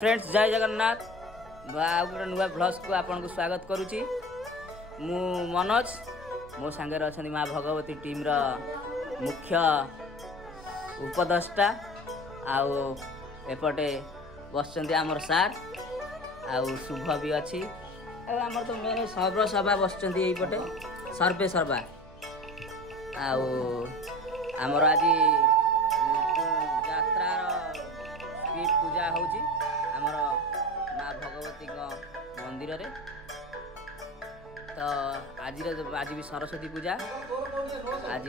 Friends जय जगन्नाथ गोटे नुआ ब्लग्स को आपन को स्वागत करुच्ची मु मनोज मो सांगे अच्छा माँ भगवती टीम रो मुख्य उपदेष्टा आउ एपटे बसचंदी आमर सार आउ शुभ भी अच्छी आमर तो मेन सर्वसभा बसचंदी एपटे सर्वे सर्वा आउ आमर आज यात्रार पूजा होची आमर माँ भगवती मंदिर रे तो आज भी सरस्वती पूजा आज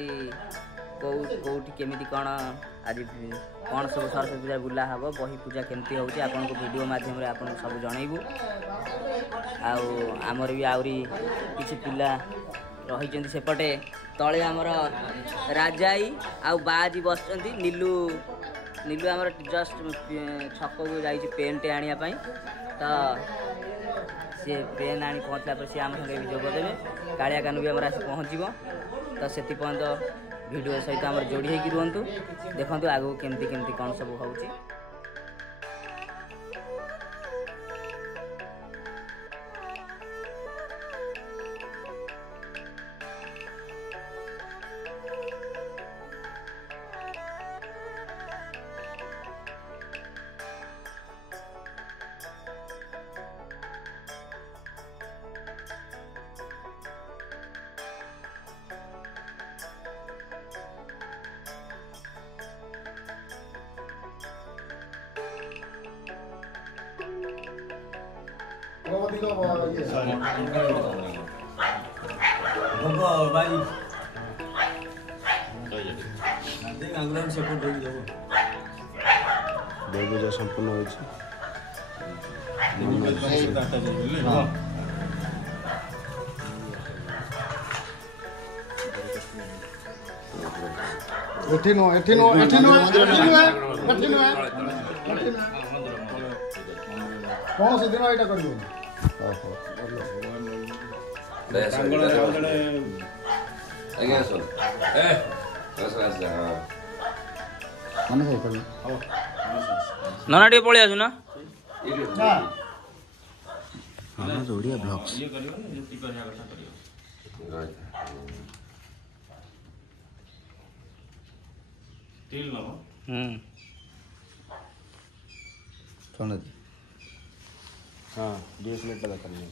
कौटी केमिति कौन आज कौन सब सरस्वती पूजा बुला हम बही पूजा केमती होची आपन को वीडियो माध्यम रे आपन सब जनइबू आमर भी आउरी किछि पिला रही सेपटे तले आमर राजाई आ बाजी बसचंती नीलू नीलू आमर जस्ट छक को जाइए पेन टे आने तो सी पेन आनी पहुँचला पर सी आम संगे भी जोगदेवे कालिया कानू भी आम आसी पहुँचब तो से वीडियो सहित आम जोड़ी होगी रुहतु देखु आगू केमती केमती कौन सब होची। पूजा संपूर्ण कौन से दिन एटा कर नाना टे पळे आसु ना ओडिया ब्लॉग्स हाँ 20 मिनट लगा करने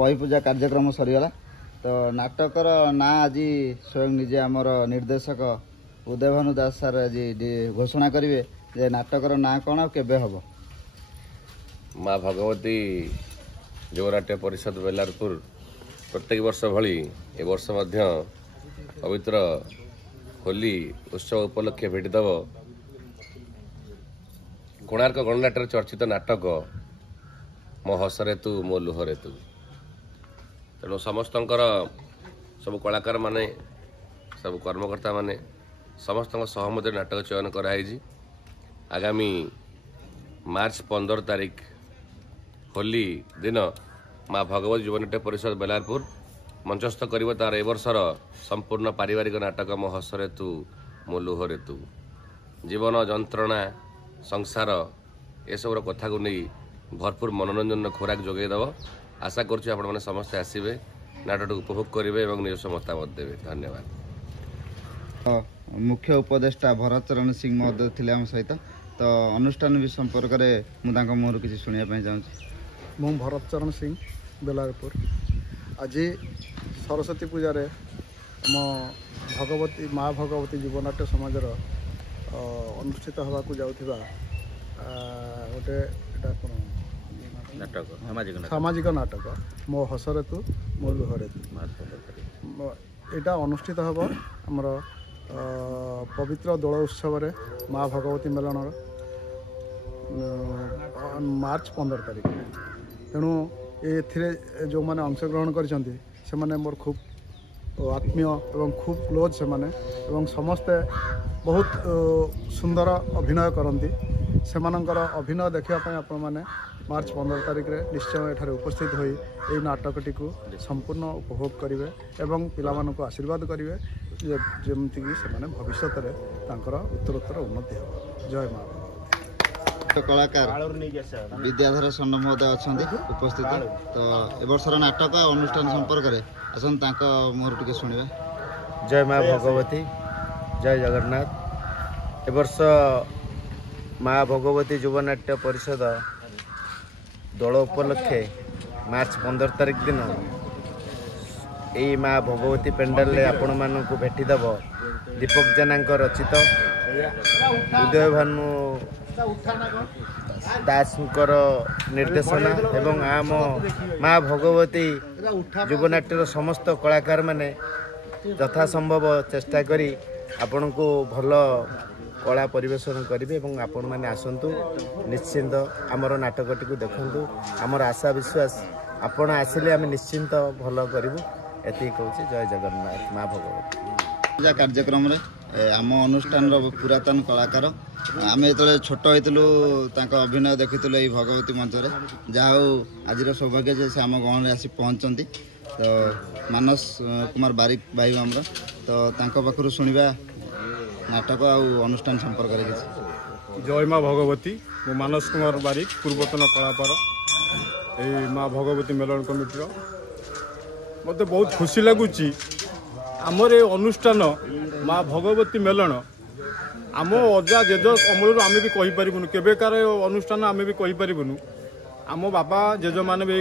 बही पूजा कार्यक्रम सरीगला तो नाटकर ना आज स्वयं निजे आमर निर्देशक उदयभानु दास सर आज घोषणा करेंगे जे नाटकर ना कौन केबे हम। माँ भगवती युवनाट्य परिषद बेलारपुर प्रत्येक वर्ष भली ए वर्ष मध्य पवित्र होली उत्सव उपलक्षे भेटिदेव कोणार्क गणनाट्य चर्चित नाटक मो हसरे तू मो लुहरे तू तेणु समस्त सब कलाकार माने सब कर्मकर्ता माने समस्त सहमति नाटक चयन कराई आगामी मार्च 15 तारीख होली दिन माँ भगवती युवनाट्य परिषद बेलारपुर मंचस्थ कर तार ए वर्षर संपूर्ण पारिवारिक नाटक मो हसरे तू मो लुहरे तू जीवन जंत्रणा संसार एसबूर कथा को नहीं भरपूर मनोरंजन खोराक जोगेदेव आशा करुच्छे आपण मैंने समस्ते आसवे नाटक उपभोग करेंगे और निज मतामत देवे। धन्यवाद। मुख्य उपदेष्टा भरत चरण सिंह महोदय थे आम सहित तो अनुष्ठान भी संपर्क में मुहर किसी शुणापी चाहूँगी। मु भरत चरण सिंह बेलारपुर आज सरस्वती पूजा रे भगवती माँ भगवती जीवनाट्य समाजर अनुष्ठित होगा जाऊा गोटे ଏଇଟା କ'ଣ ନାଟକ ସାମାଜିକ ନାଟକ ସାମାଜିକ ନାଟକ ମୋ ହସରେ ତୁ ମୋ ଲୁହରେ ତୁ। ଏଇଟା ଅନୁଷ୍ଠିତ ହେବ ଆମର ପବିତ୍ର ଦୋଳ ଉତ୍ସବରେ ମା ଭଗବତୀ ମେଲଣର ମାର୍ଚ୍ଚ 15 ତାରିଖରେ। ତେଣୁ ଏଥିରେ ଯେଉଁମାନେ ଅଂଶଗ୍ରହଣ କରିଛନ୍ତି ସେମାନେ ମୋର ଖୁବ୍ ଆତ୍ମୀୟ ଏବଂ ଖୁବ୍ କ୍ଲୋଜ୍ ସେମାନେ, ଏବଂ ସମସ୍ତେ ବହୁତ ସୁନ୍ଦର ଅଭିନୟ କରନ୍ତି। ସେମାନଙ୍କର ଅଭିନୟ ଦେଖିବା ପାଇଁ ଆପଣମାନେ ମାର୍ଚ୍ଚ 15 ତାରିଖରେ ନିଶ୍ଚୟ ଏଠାରେ ଉପସ୍ଥିତ ହୋଇ ଏହି ନାଟକଟିକୁ ସମ୍ପୂର୍ଣ୍ଣ ଉପଭୋଗ କରିବେ ଏବଂ ପିଲାମାନଙ୍କୁ ଆଶୀର୍ବାଦ କରିବେ ଯେମିତିକି ସେମାନେ ଭବିଷ୍ୟତରେ ତାଙ୍କର ଉତ୍ତରୋତ୍ତର ଉନ୍ନତି ହେବ। ଜୟ ମା। କଳାକାର ବିଦ୍ୟାଧର ଷଣ୍ଢ ମହୋଦୟ ଅଛନ୍ତି ଉପସ୍ଥିତ। ତ ଏ ବର୍ଷର ନାଟକ ଅନୁଷ୍ଠାନ ସମ୍ପର୍କରେ ଆସନ୍ତୁ ତାଙ୍କ ମୁହଁରୁ ଟିକେ ଶୁଣିବା। ଜୟ ମା ଭଗବତୀ, ଜୟ ଜଗନ୍ନାଥ। ଏ ବର୍ଷ ମା ଭଗବତୀ ଯୁବନାଟ୍ୟ ପରିଷଦ ଦୋଳ ଉପଲକ୍ଷେ ମାର୍ଚ୍ଚ 15 ତାରିଖ ଦିନ ଏଇ ମା ଭଗବତୀ ପେଣ୍ଡାଲରେ ଆପଣମାନଙ୍କୁ ଭେଟିଦେବ ଦୀପକ ଜେନାଙ୍କ ରଚିତ ଉଦୟଭାନୁ ଦାସଙ୍କର ନିର୍ଦ୍ଦେଶନା ଏବଂ ଆମ ମା ଭଗବତୀ ଯୁବନାଟ୍ୟର ସମସ୍ତ କଳାକାରମାନେ ଯଥାସମ୍ଭବ ଚେଷ୍ଟା କରି ଆପଣଙ୍କୁ ଭଲ କଳା ପରିବେଷଣ କରିବେ ଏବଂ ଆପଣମାନେ ଆସନ୍ତୁ, ନିଶ୍ଚିନ୍ତ ଆମର ନାଟକଟିକୁ ଦେଖନ୍ତୁ। ଆମର ଆଶା ବିଶ୍ୱାସ ଆପଣ ଆସିଲେ ଆମେ ନିଶ୍ଚିନ୍ତ ଭଲ କରିବୁ। ଏତିକି କହୁଛି। ଜୟ ଜଗନ୍ନାଥ। ମା ଭଗବତୀ। ପୂଜା କାର୍ଯ୍ୟକ୍ରମରେ ଆମ ଅନୁଷ୍ଠାନର ପୁରାତନ କଳାକାର ଆମେ ଯେତେବେଳେ ଛୋଟ ହେଇଥିଲୁ ତାଙ୍କ ଅଭିନୟ ଦେଖିଥିଲୁ ଏଇ ଭଗବତୀ ମଞ୍ଚରେ। ଯାହା ହଉ ଆଜିର ସୌଭାଗ୍ୟ ଯେ ସେ ଆମ ଗହଣରେ ଆସି ପହଞ୍ଚନ୍ତି। ତ ମାନସ କୁମାର ବାରିକ ଭାଇ ଆମର, ତ ତାଙ୍କ ପାଖରୁ ଶୁଣିବା ନାଟକ ଆଉ ଅନୁଷ୍ଠାନ ସମ୍ପର୍କରେ କିଛି। ଜୟ ମା ଭଗବତୀ। ମୁଁ ମାନସ କୁମାର ବାରିକ, ପୂର୍ବତନ କଳାକାର ଏଇ ମା ଭଗବତୀ ମେଲଣ କମିଟିର। ମୋତେ ବହୁତ ଖୁସି ଲାଗୁଛି ଆମର ଏ ଅନୁଷ୍ଠାନ ମା ଭଗବତୀ ମେଲଣ ଆମ ଅଜା ଜେଜ ଅମଳରୁ ଆମେ ବି କହିପାରିବୁନୁ, କେବେକାର ଅନୁଷ୍ଠାନ ଆମେ ବି କହିପାରିବୁନୁ। ଆମ ବାପା ଜେଜେମାନେ ବି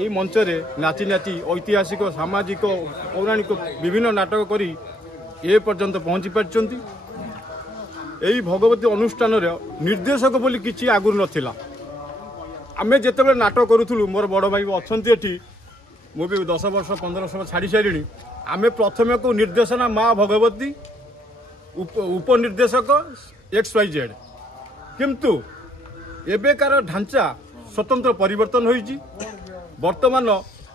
ଏଇ ମଞ୍ଚରେ ନାଚି ନାଚି ଐତିହାସିକ, ସାମାଜିକ, ପୌରାଣିକ ବିଭିନ୍ନ ନାଟକ କରି ଏ ପର୍ଯ୍ୟନ୍ତ ପହଞ୍ଚି ପାରିଛନ୍ତି। ଏହି ଭଗବତୀ ଅନୁଷ୍ଠାନରେ ନିର୍ଦ୍ଦେଶକ ବୋଲି କିଛି ଆଗରୁ ନଥିଲା। ଆମେ ଯେତେବେଳେ ନାଟକ କରୁଥିଲୁ, ମୋର ବଡ଼ ଭାଇ ଅଛନ୍ତି ଏଠି, ମୁଁ ବି 10 ବର୍ଷ 15 ବର୍ଷ ଛାଡ଼ି ସାରିଲିଣି। ଆମେ ପ୍ରଥମକୁ ନିର୍ଦ୍ଦେଶନା ମା ଭଗବତୀ, ଉପନିର୍ଦ୍ଦେଶକ XYZ। କିନ୍ତୁ ଏବେକାର ଢାଞ୍ଚା ସ୍ୱତନ୍ତ୍ର ପରିବର୍ତ୍ତନ ହୋଇଛି। ବର୍ତ୍ତମାନ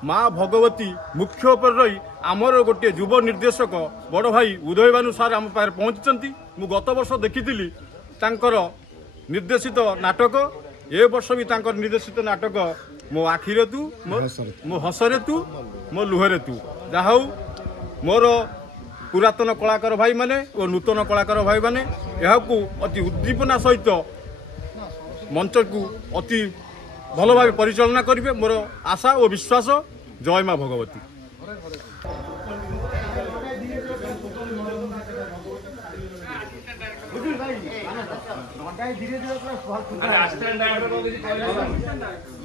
ମା ଭଗବତୀ ମୁଖ୍ୟ ଉପରେ ରହି ଆମର ଗୋଟିଏ ଯୁବ ନିର୍ଦ୍ଦେଶକ ବଡ଼ ଭାଇ ଉଦୟଭାନୁ ସାର୍ ଆମ ପାଖରେ ପହଞ୍ଚିଛନ୍ତି। ମୁଁ ଗତ ବର୍ଷ ଦେଖିଥିଲି ତାଙ୍କର ନିର୍ଦ୍ଦେଶିତ ନାଟକ। ଏ ବର୍ଷ ବି ତାଙ୍କର ନିର୍ଦ୍ଦେଶିତ ନାଟକ ମୋ ଆଖିରେ ତୁ, ମୋ ହସରେ ତୁ, ମୋ ଲୁହରେ ତୁ। ଯାହା ହଉ ମୋର ପୁରାତନ କଳାକାର ଭାଇମାନେ ଓ ନୂତନ କଳାକାର ଭାଇମାନେ ଏହାକୁ ଅତି ଉଦ୍ଦୀପନା ସହିତ ମଞ୍ଚକୁ ଅତି ଭଲ ଭାବେ ପରିଚାଳନା କରିବେ, ମୋର ଆଶା ଓ ବିଶ୍ୱାସ। ଜୟ ମା ଭଗବତୀ।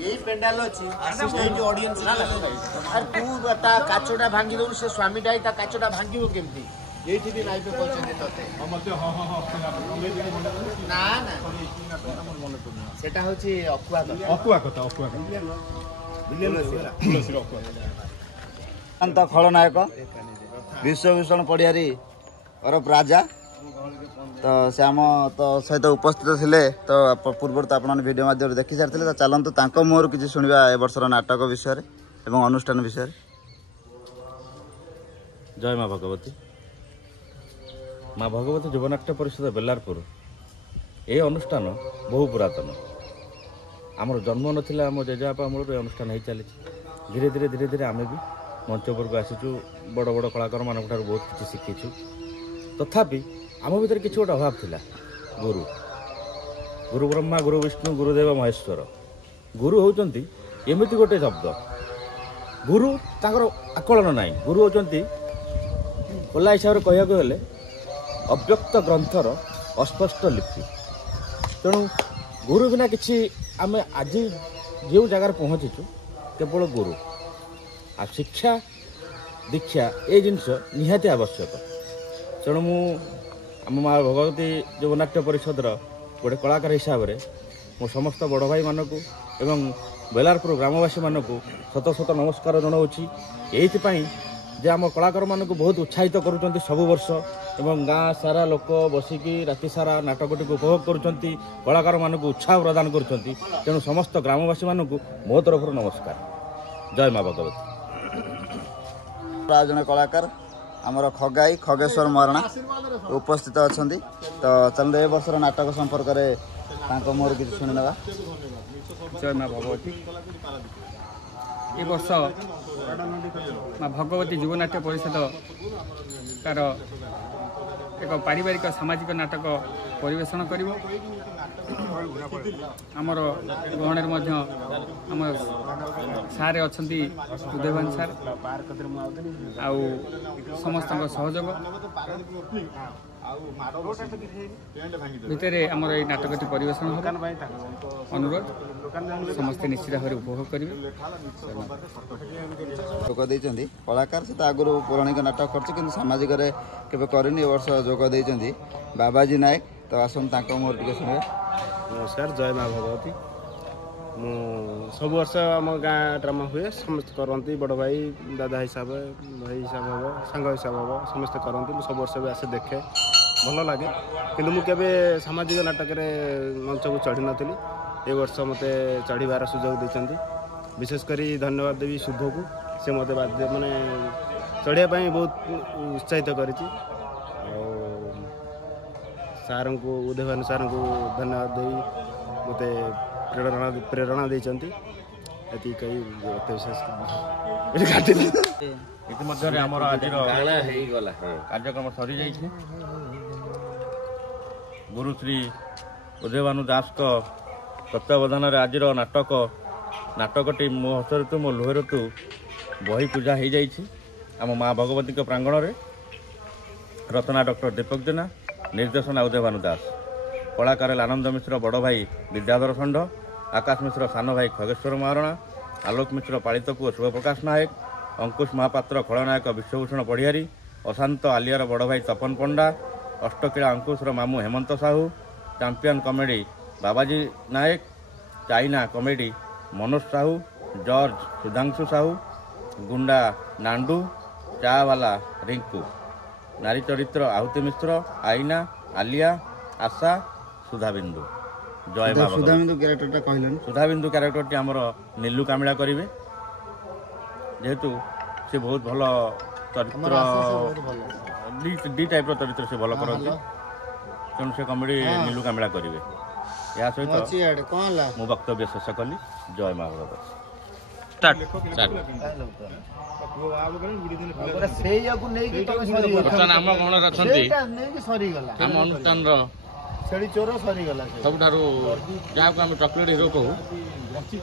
यही पेंडाल अच्छी ऑडियंस अरे तू ता काचटा भांगी दउ से स्वामी डाई ता काचटा भांगिबो केमती एठी भी नाइपे कहछन्ते तते ना ना सेटा होची अकुआ कथा खलनायक विश्वभूषण पड़ियारी अरब राजा तो से आम तो सहित उपस्थित थे। तो पूर्व तो आप वीडियो माध्यम देखी सारी तो चलतु मुहर किसी शुणा ए वर्षर नाटक विषय एवं अनुष्ठान विषय। जय माँ भगवती। माँ भगवती युवनाट्य परिषद बेलारपुर ये अनुष्ठान बहु पुरातन। आमर जन्म नाला आम जेजेबापा अमल अनुष्ठान हो चली धीरे धीरे धीरे धीरे आम भी मंच उपरको आसीचु बड़ बड़ कलाकार मानक बहुत किसी शिखीचु। तथापि आम भर किसी गोटे अभाव थिला गुरु गुरु ब्रह्मा गुरु विष्णु गुरुदेव महेश्वर। गुरु होचंती एमिति गोटे शब्द गुरु तांकर आकलन नाई। गुरु होचंती खोला हिसाब से कहया गले अव्यक्त ग्रंथर अस्पष्ट लिपि। तेणु गुरु बिना किसी आम आज जो जगार पहुँचीचु केवल गुरु आ शिक्षा दीक्षा ये जिनस निहाती आवश्यक। तेणु मु आम माँ भगवती युवनाट्य परिषदर गोटे कलाकार हिसाब से मो समस्त बड़ भाई मानक एवं बेलारपुर ग्रामवासी मानक शत शत नमस्कार जनाऊँगी ये जे आम कलाकार मानक बहुत उत्साहित करुँच सब वर्ष एवं गाँ सारा लोक बसिकी राति सारा नाटकटी उपभोग करुँच कलाकार मानक उत्साह प्रदान करुँच तेणु समस्त ग्रामवासी मानक मो तरफ नमस्कार। जय माँ भगवती। जड़े कलाकार आमर खगाई खगेश्वर महारणा उपस्थित अच्छा तो चलते ए वर्षर नाटक संपर्क में मोर किसी शुणी ना। जय माँ भगवती। ए वर्ष माँ भगवती युवनाट्य परिषद तार एक पारिवारिक सामाजिक नाटक परिवेषण कर आमर गहणर आम सारे अच्छा उदयभान सार आउ समस्त सहयोग भितर आमर ये नाटकटी परिवेषण हो अनुरोध समस्ते निश्चित भाव उपभोग करेंगे। जोग कलाकार से आगुरी पौराणिक नाटक कर सामाजिक केवे करनी वर्ष जोग बाबाजी नायक तो आसन मोर टे शुणे। नमस्कार। जय माँ भगवती। सब वर्ष आम गाँ ड्रामा हुए समस्त करती बड़ भाई दादा हिसाब भाई हिसाब हम सांग हिसाब हम समस्ते करती सब वर्ष भी आसे देखे भल लगे किंतु मुझे सामाजिक नाटक मंच को चढ़ी नी ए वर्ष मत चढ़ार सुजोग देते विशेषकर धन्यवाद देवी शुभ को से मत माने चढ़ाई बहुत उत्साहित कर सार को उदयभानु सार को धन्यवाद दे मत प्रेरणा देती कई इतिमध्य आज कार्यक्रम सरी जाइए। गुरु श्री उदयभानु दास तत्वावधान आज नाटकटी मो हस ऋतु मो लुह ऋतु बही पूजा हो जाइए आम माँ भगवती प्रांगण में। रचना डॉक्टर दीपक जेना, निर्देशना उदयभानु दास, कलाकार आनंद मिश्र बड़ भाई विद्याधर षंढ, आकाश मिश्र सान भाई खगेश्वर महारणा, आलोक मिश्र पालित पुओ शिवप्रकाश नायक, अंकुश महापात्र खलनायक विश्वभूषण पढ़ियारी, अशांत आलियार बड़ भाई तपन पंडा, अष्टकिला अंकुशर मामू Hemant Sahu, champion comedy Babaji Nayak, China comedy Manoj Sahu, George Sudhanshu Sahu, गुंडा नांडू, चावाला रिंकू, नारी चरित्र आहुति मिश्र, आईना आलिया आशा सुधाबिंदु। जय माँ सुधाबिंदु क्यारेक्टर कहलन सुधाबिंदु क्यारेक्टर टी आमर नीलू कामिला करेंगे जेहेतु से बहुत भल चरित्र डी टाइप चरित्र से भल करती तेणु से कमेडी नीलू कामिला करेंगे। या सहित मो वक्तव्य शेष कली। जय माँ भगवती। ବର୍ତ୍ତମାନ ଆମ ଗଣରେ ଅଛନ୍ତି ଆମ ଅନୁଷ୍ଠାନର ସବୁଠାରୁ ଯାହାକୁ ଆମେ ଚକୋଲେଟ୍ ହିରୋ କହୁ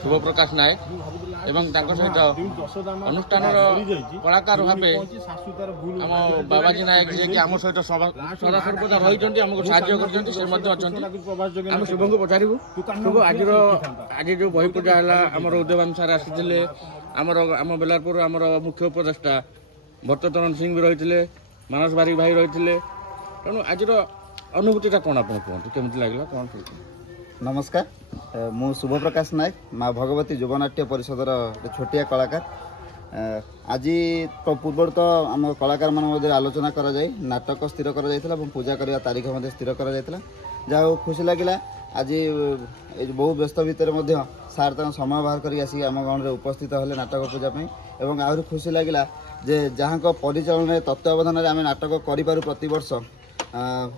ଶିବପ୍ରକାଶ ନାୟକ ଏବଂ ତାଙ୍କ ସହିତ ଅନୁଷ୍ଠାନର କଳାକାର ଭାବେ ଆମ ବାବାଜୀ ନାୟକ ଯିଏକି ଆମ ସହିତ ସଦାସର୍ବଦା ରହିଛନ୍ତି ଆମକୁ ସାହାଯ୍ୟ କରିଛନ୍ତି ସେ ମଧ୍ୟ ଅଛନ୍ତି। ଆମେ ଶୁଭଙ୍କୁ ପଚାରିବୁ ଶୁଭ ଆଜି ଯେଉଁ ବହି ପୂଜା ହେଲା ଆମର ଉଦୟଭାନୁ ସାର୍ ଆସିଥିଲେ ଆମ ବେଲାରପୁର ଆମର ମୁଖ୍ୟ ଉପଦେଷ୍ଟା ଭର୍ତ୍ତଚରଣ ସିଂ ବି ରହିଥିଲେ ମାନସ ବାରିକ ଭାଇ ରହିଥିଲେ ତେଣୁ ଆଜିର अनुभूति कौन आप केमती लगे कौन? नमस्कार मु शुभप्रकाश नायक माँ भगवती युवनाट्य परिषदर छोटिया कलाकार। आज पूर्व तो आम कलाकार मान मध्य आलोचना करा जाए नाटक स्थिर करा जायतिला पूजा करने तारीख मध्य स्थिर करा जायतिला जहाँ खुशी लगिला आज बहु व्यस्त भितर सार तक समय बाहर कर आम गाँव में उपस्थित हेले नाटक पूजापी और आहरी खुशी लगिला जे जहाँ परिचालन तत्वावधान आम नाटक करूँ प्रतिवर्ष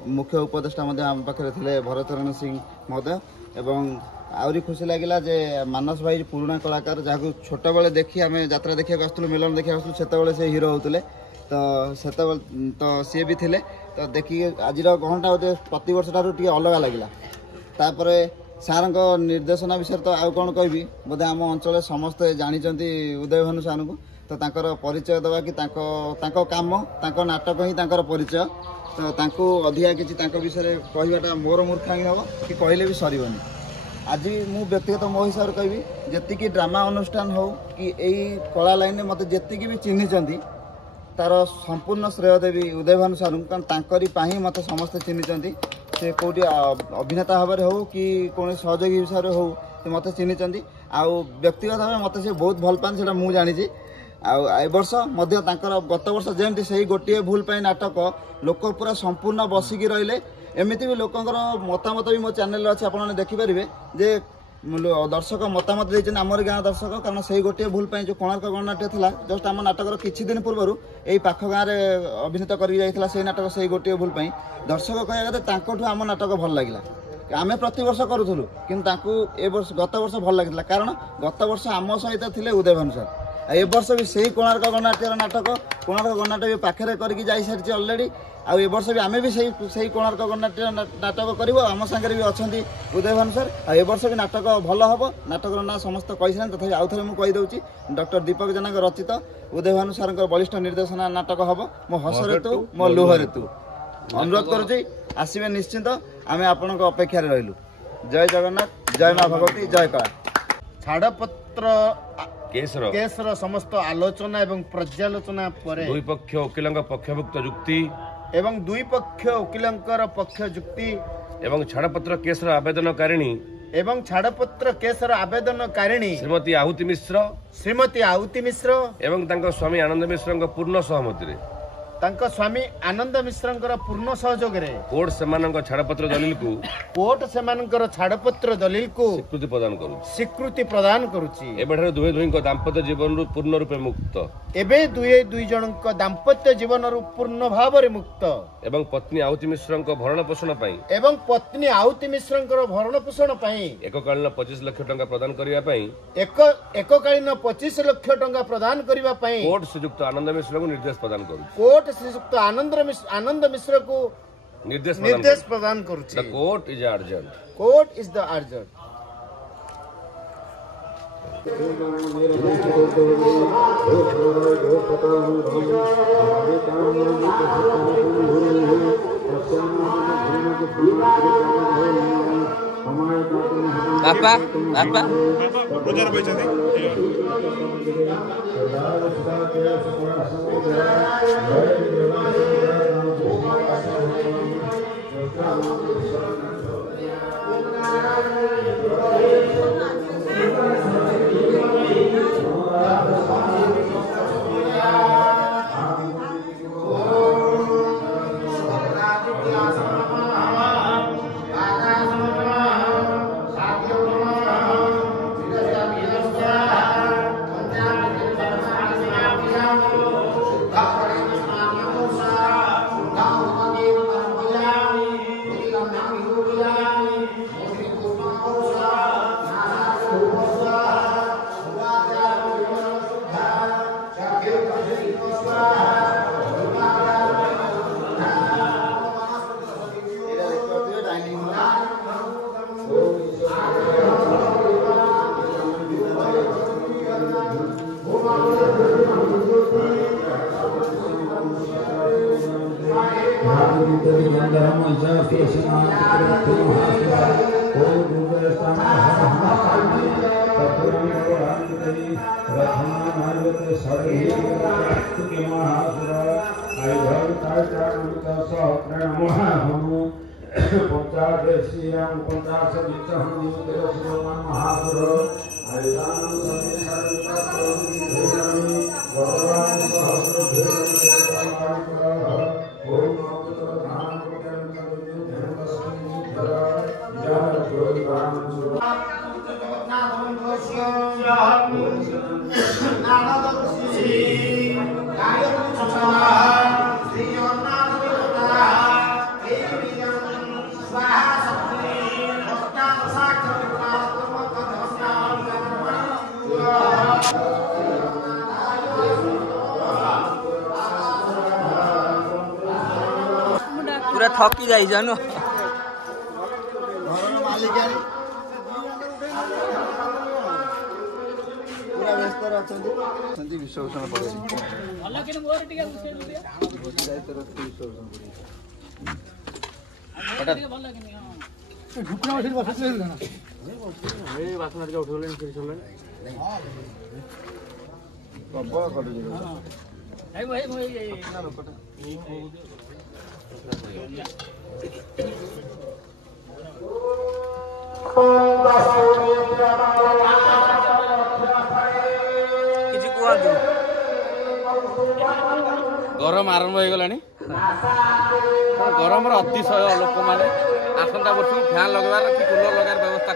मुख्य उपदेष्टा आम पाखे थे भरतचरण सिंह महोदय एवं आहरी खुशी लगिला जे मानस भाई पुराणा कलाकार जहाँ छोट बेले देखी आम यात्रा देखा आसलु मिलन देखा आसलु से हिरो होते तो तो सी भी थे तो देखिए आज गहनटा गोटे प्रतिवर्ष ठार अलग लगिला। तापर सार निर्देशना विषय तो आउ कौन कहि बोधे आम अंचल समस्ते जानते उदयभानु सार को तो तांकर परिचय दवा कि काम नाटक ही परिचय तो तांको अधिका किसी विषय कहवाटा मोर मूर्खामी हम कि कहले भी सरबनी। आज मु व्यक्तिगत मो हिसाब से कहि जी ड्रामा अनुष्ठान हो कि यही कला लाइन में मत जी भी चिन्हिंट तार संपूर्ण श्रेय देवी उदयभानु सार कारण मत समस्ते चिन्हिंट से कौटी अभिनेता भाव हो कि कौन सहयोगी हिसाब से हो मत चिन्ह आउ व्यक्तिगत भाव मत से बहुत भल पाते से मुझे जानी वर्ष गत वर्ष जमी से गोटे भूल नाटक लोक पूरा संपूर्ण बसिकी रही एमती भी लोकंर मतामत भी मो चैनल अच्छे आप देखिपारे जे दर्शक मतामत देते आमर गाँव दर्शक कारण से गोटे भूल जो कोणार्क गणनाट्य था जस्ट आम नाटकर किछि दिन पूर्व यही पाख गाँव में अभिनीत कर नाटक से गोटे भूल दर्शक कहते आम नाटक भल लगे आम प्रत वर्ष करूँ कि गत वर्ष भल लगी कारण गत वर्ष आम सहित थे उदय भानु सर ए वर्ष भी सही कोणार्क गणनाट्य नाटक कोणार्क गणनाट्य भी पाखे करके जाई सारी अलरेडी आउ ए वर्ष भी आम भी सही कोणार्क गणनाट्य नाटक करूँ आम सागर भी अच्छा उदय भानु सर आ ए वर्ष भी नाटक भल हम नाटक ना समस्त कही सारे तथा आउ थे मुझे कहीदे डॉक्टर दीपक जेना रचित उदय भानु सर बलिष्ठ निर्देशना नाटक हम मो हस ऋतु मो लुह ऋतु अनुरोध करुच्ची आसवे निश्चिंत आम आपण अपेक्षा रही जय जगन्नाथ जय माँ भगवती जय कला छाड़पत्र केसर समस्त आलोचना एवं पर्यालोचना परे दुई पक्ष वकिलंक पक्षभुक्त जुक्ति एवं दुई पक्ष वकिलंकर पक्ष जुक्ति एवं छाड़पत्र केसर आवेदनकारिणी श्रीमती आहुति मिश्र एवं तांको स्वामी आनंद मिश्र पूर्ण सहमति स्वामी आनंद मिश्र पूर्ण सहयोग कोर्ट सेमानक छाड़पत्र दलिल को स्वीकृति प्रदान करुच्ची एबेठारे दुहे दुहींक दाम्पत्य जीवन पूर्ण रूपे मुक्त दुई जनक दाम्पत्य जीवन पूर्ण भाव मुक्त एवं पत्नी आहुति मिश्र भरण पोषण एककालीन 25 लाख टंका प्रदान करने एककालीन 25 लाख टंका प्रदान करने कोर्ट श्रीयुक्त आनंद मिश्र को निर्देश प्रदान करू श्रीयुक्त आनंद मिश्र को निर्देश प्रदान करुच्ची कोर्ट इज अर्जेंट बापा पूरा थकी जाई जानो पूरा व्यस्त अछंती विश्वभूषण पड़े କିଛି କୁହନ୍ତୁ। ଗରମ ଆରମ୍ଭ ହେଇଗଲାଣି। ଗରମର ଅତିଶୟ ଲୋକମାନେ ଆସନ୍ତା ବର୍ଷକୁ ଫ୍ୟାନ୍ ଲଗାଇବାର କି କୁଲର ଲଗାଇବାର ବ୍ୟବସ୍ଥା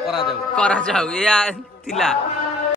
କରାଯାଉ। ଏଇଆ ଥିଲା।